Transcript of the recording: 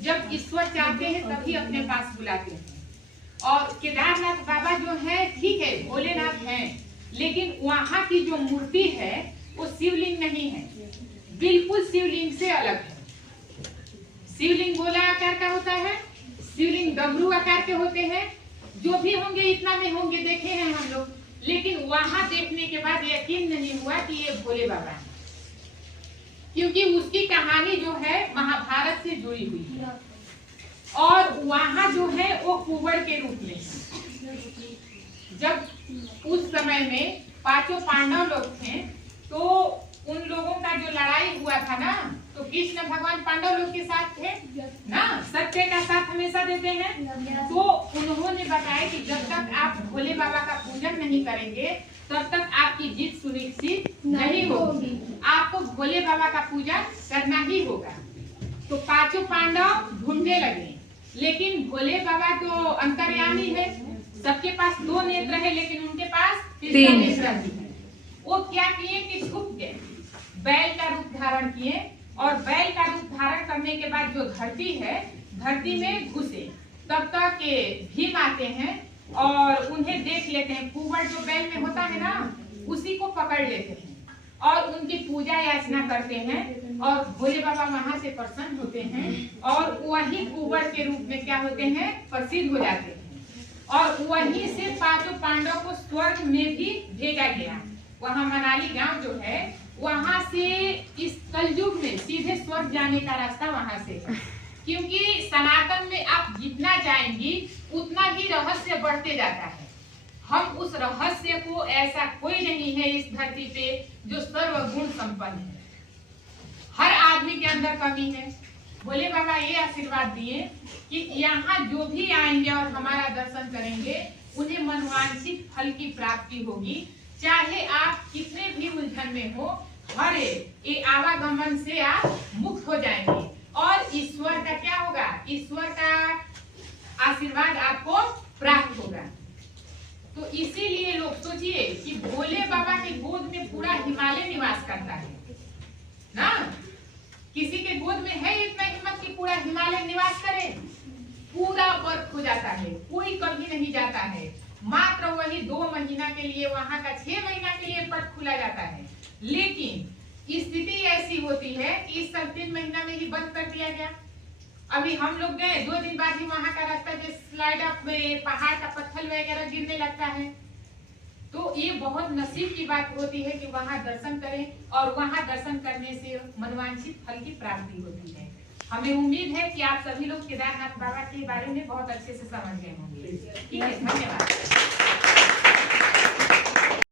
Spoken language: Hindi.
जब ईश्वर चाहते हैं तभी अपने पास बुलाते हैं। और केदारनाथ बाबा जो है, ठीक है भोलेनाथ हैं, लेकिन वहाँ की जो मूर्ति है वो शिवलिंग नहीं है, बिल्कुल शिवलिंग से अलग है। शिवलिंग गोला आकार का होता है, शिवलिंग डमरू आकार के होते हैं, जो भी होंगे इतना में होंगे, देखे हैं हम लोग। लेकिन वहां देखने के बाद यकीन नहीं हुआ कि ये भोले बाबा हैं, क्योंकि उसकी कहानी जो है महाभारत से जुड़ी हुई है। और वहां जो है वो कुंवर के रूप में है। जब उस समय में पांचों पांडव लोग थे, तो उन लोगों का जो लड़ाई हुआ था ना, तो कृष्ण भगवान पांडव लोग के साथ थे ना, सत्य का साथ हमेशा देते हैं। तो उन्होंने बताया कि जब तक आप भोले बाबा का पूजन नहीं करेंगे तब तक आपकी जीत सुनिश्चित नहीं होगी, आपको भोले बाबा का पूजन करना ही होगा। तो पांचों पांडव ढूंढने लगे, लेकिन भोले बाबा तो अंतर्यामी है, सबके पास 2 नेत्र है, लेकिन उनके पास 3 नेत्र भी है। वो क्या किए कि छुप गए, बैल का रूप धारण किए, और बैल का रूप धारण करने के बाद जो धरती है, धरती में घुसे। तब तक भीम आते हैं और उन्हें देख लेते हैं। कुंवर जो बैल में होता है ना, उसी को पकड़ लेते हैं और उनकी पूजा याचना करते हैं, और भोले बाबा वहां से प्रसन्न होते हैं, और वही कुंवर के रूप में क्या होते हैं, प्रसिद्ध हो जाते हैं। और वहीं से पांचों पांडव को स्वर्ग में भी भेजा गया। वहां मनाली गांव जो है, वहां से इस कलयुग में सीधे स्वर्ग जाने का रास्ता वहां से है, क्योंकि सनातन में आप जितना जाएंगी उतना ही रहस्य बढ़ते जाता है। हम उस रहस्य को, ऐसा कोई नहीं है इस धरती पे जो सर्वगुण संपन्न है, हर आदमी के अंदर कमी है। भोले बाबा ये आशीर्वाद दिए कि यहाँ जो भी आएंगे और हमारा दर्शन करेंगे, उन्हें मनवांछित फल की प्राप्ति होगी, चाहे आप कितने भी उलझन में हो, हर एक आवागमन से आप मुक्त हो जाएंगे, और ईश्वर का क्या होगा, ईश्वर का आशीर्वाद आपको प्राप्त होगा। तो इसीलिए लोग सोचिए कि भोले बाबा के गोद में पूरा हिमालय निवास करता है ना। किसी के गोद में है इतना हिम्मत कि पूरा हिमालय निवास करे? पूरा बर्फ हो जाता है, कोई कभी नहीं जाता है। मात्र वही 2 महीना के लिए, वहां का 6 महीना के लिए पट खुला जाता है। लेकिन स्थिति ऐसी होती है कि इस साल 3 महीना में ही बंद कर दिया गया। अभी हम लोग गए, 2 दिन बाद ही वहां का रास्ता जो स्लाइड अप में पहाड़ का पत्थर वगैरह गिरने लगता है। तो ये बहुत नसीब की बात होती है कि वहां दर्शन करें, और वहां दर्शन करने से मनवांछित फल की प्राप्ति होती है। हमें उम्मीद है कि आप सभी लोग केदारनाथ बाबा के बारे में बहुत अच्छे से समझ गए होंगे। ठीक है, धन्यवाद।